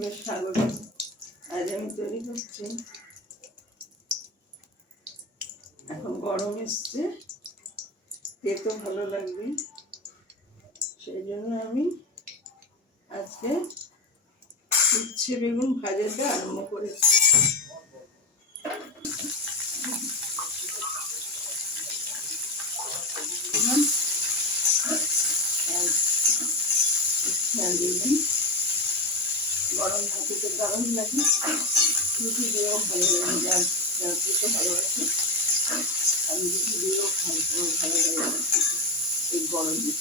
বেশ ভালো। আজ আমি তৈরি করছি, এখন গরম এসছে, খেতে ভালো লাগবে, সেই জন্য আমি আজকে উচ্ছে বেগুন ভাজাটা আরম্ভ করেছি। গরম ভাতে তো দারুণ লাগে, রুটি দিয়েও ভালো লাগে, যার যার খেতে ভালোবাসে আমি রুটি দিয়েও ভালো লাগে এই গরমে।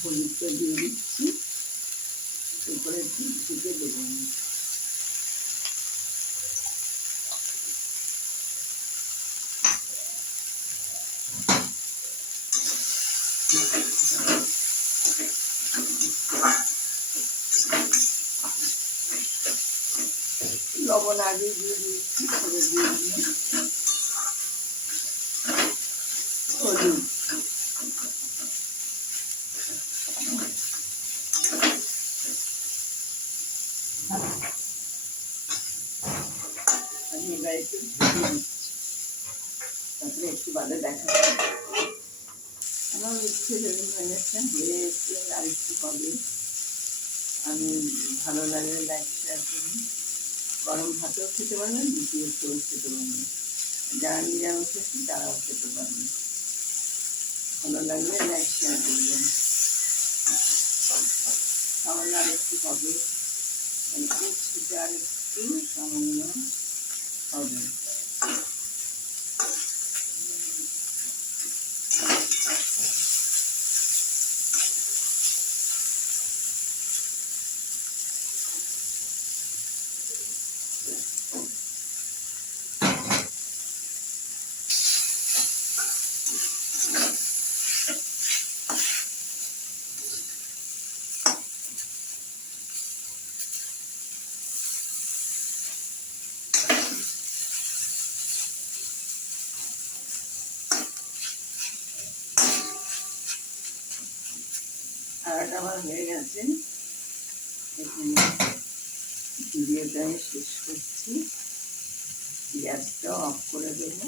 হলুদটা দিয়ে দিচ্ছি, এরপরে ঢেকে দেবো আমি। লবণ আগে দিয়ে দিয়েছি, পরে দিয়ে দিলাম হলুদ। আমি এবার একটু ঢেকে দিচ্ছি, তারপরে একটু বাদে দেখা আমার উচ্ছে বেগুন ভাজাটা হয়ে এসছে, আর একটু হবে। আমি ভালো লাগলে লাইক শেয়ার করুন। গরম ভাতেও খেতে পারবেন, রুটিও খেতে পারবেন, যারা নিরামিষ আছে তারাও খেতে পারবেন। ভালো লাগলে লাইক শেয়ার করবেন। সামান্য আর একটু হবে, উচ্ছেটা আর একটু সামান্য হবে। আর আমার হয়ে গেছে, এখানে ভিডিওটা শেষ করছি, গ্যাসটা অফ করে দেবো।